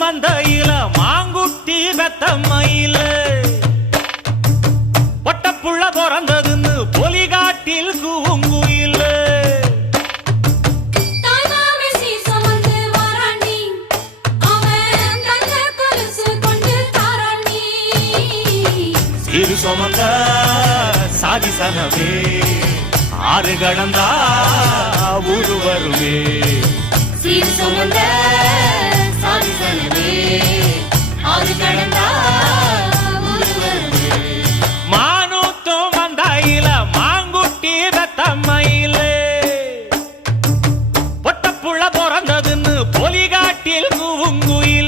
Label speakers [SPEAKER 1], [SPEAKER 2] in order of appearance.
[SPEAKER 1] மந்தையில மாங்குட்டி பெத்தம்மையில பொட்டப்புள்ள பிறந்ததுன்னு பொலிகாட்டில் கூங்குயில
[SPEAKER 2] சீர் சுமந்து
[SPEAKER 1] சாதி சனவே ஆறு கடந்தா ஊரு வருமே.
[SPEAKER 2] சீர் சுமந்த
[SPEAKER 1] மாங்குட்டி பெத்தம்மையில பொட்டப்புள்ள பிறந்ததுன்னு பொலிகாட்டில் கூங்குயில